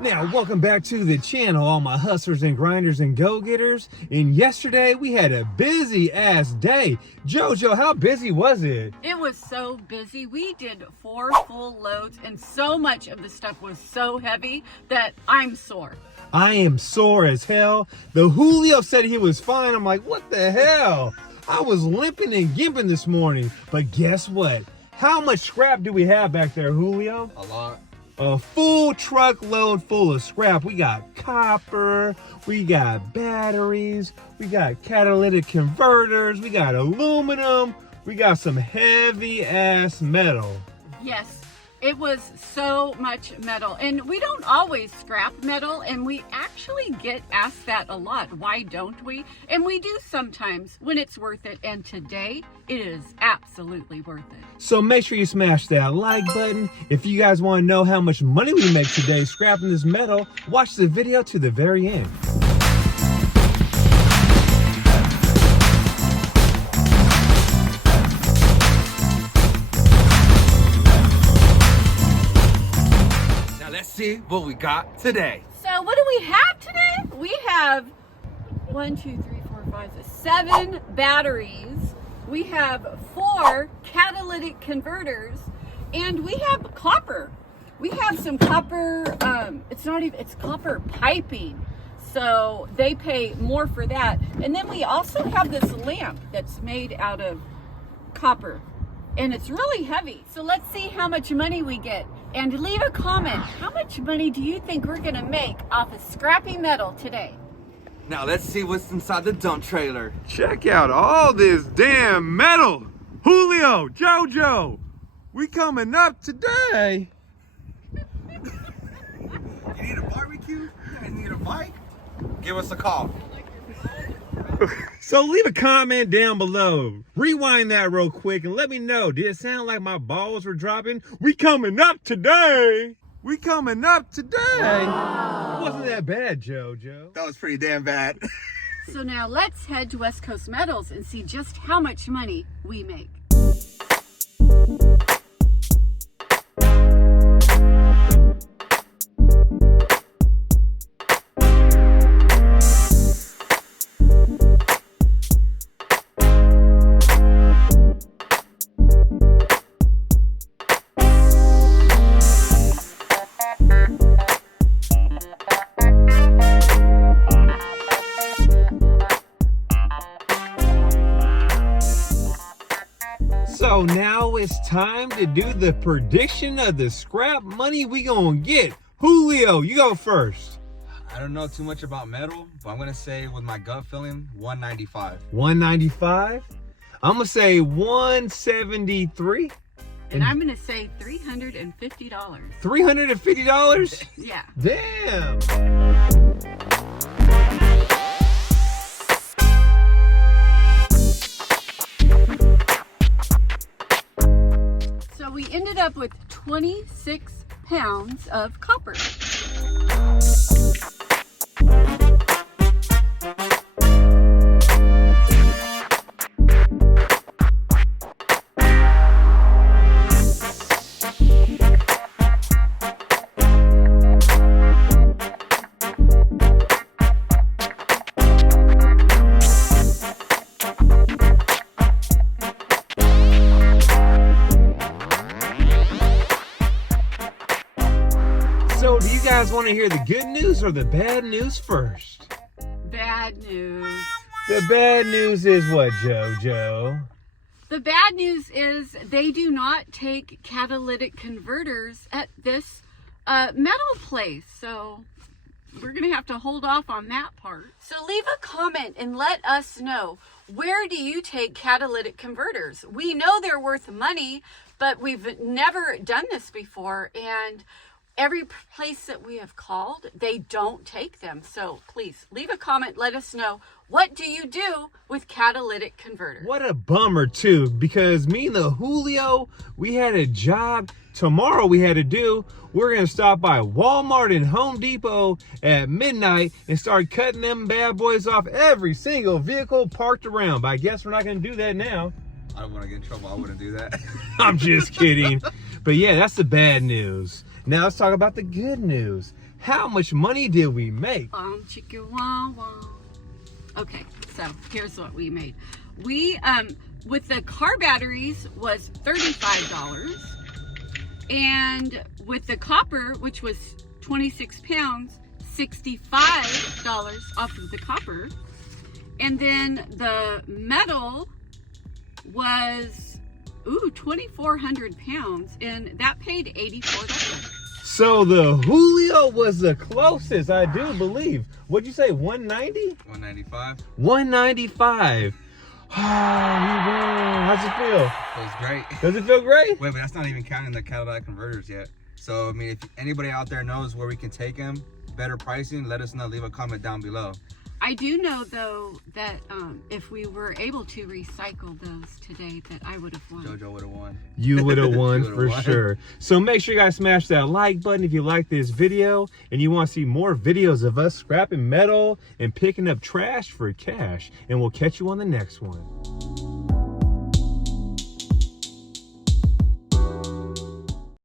Now, welcome back to the channel, all my hustlers and grinders and go-getters. And yesterday, we had a busy-ass day. JoJo, how busy was it? It was so busy. We did 4 full loads, and so much of the stuff was so heavy that I'm sore. I am sore as hell. The Julio said he was fine. I'm like, what the hell? I was limping and gimping this morning. But guess what? How much scrap do we have back there, Julio? A lot. A full truckload full of scrap. We got copper, we got batteries, we got catalytic converters, we got aluminum, we got some heavy ass metal. Yes, it was so much metal, and we don't always scrap metal, and we actually get asked that a lot. Why don't we? And we do sometimes when it's worth it, and today it is absolutely worth it. So make sure you smash that like button. If you guys want to know how much money we make today scrapping this metal, watch the video to the very end. See what we got today. So what do we have today? We have 7 batteries. We have 4 catalytic converters, and we have copper. We have some copper. It's copper piping. So they pay more for that. And then we also have this lamp that's made out of copper, and it's really heavy. So let's see how much money we get. And leave a comment. How much money do you think we're gonna make off of scrappy metal today? Now let's see what's inside the dump trailer. Check out all this damn metal. Julio, JoJo, we coming up today. You need a barbecue? You guys need a bike? Give us a call. So leave a comment down below. Rewind that real quick and let me know. Did it sound like my balls were dropping? We coming up today. We coming up today. Wow. Wasn't that bad, JoJo? That was pretty damn bad. So now let's head to West Coast Metals and see just how much money we make. So now it's time to do the prediction of the scrap money we gonna get. Julio, you go first. I don't know too much about metal, but I'm gonna say with my gut feeling, 195. 195? I'm gonna say 173. And I'm gonna say $350. $350? Yeah. Damn. So we ended up with 26 pounds of copper. So do you guys want to hear the good news or the bad news first? Bad news. The bad news is what, JoJo? The bad news is they do not take catalytic converters at this metal place. So we're going to have to hold off on that part. So leave a comment and let us know, where do you take catalytic converters? We know they're worth money, but we've never done this before. And every place that we have called, they don't take them. So please leave a comment. Let us know, what do you do with catalytic converters? What a bummer too, because me and the Julio, we had a job tomorrow we had to do. We're gonna stop by Walmart and Home Depot at midnight and start cutting them bad boys off every single vehicle parked around. But I guess we're not gonna do that now. I don't want to get in trouble. I wouldn't do that. I'm just kidding. But yeah, that's the bad news. Now let's talk about the good news. How much money did we make? Chicka wah wah. Okay, so here's what we made. We with the car batteries was $35, and with the copper, which was 26 pounds, $65 off of the copper, and then the metal was 2,400 pounds, and that paid $84. So the Julio was the closest, I do believe. What'd you say, 190? 195. 195. Oh, he won. How's it feel? Feels great. Does it feel great? Wait, but that's not even counting the catalytic converters yet. So, I mean, if anybody out there knows where we can take them, better pricing, let us know. Leave a comment down below. I do know, though, that if we were able to recycle those today, that I would have won. JoJo would have won. You would have won would've for won. sure. So make sure you guys smash that like button if you like this video and you want to see more videos of us scrapping metal and picking up trash for cash. And we'll catch you on the next one.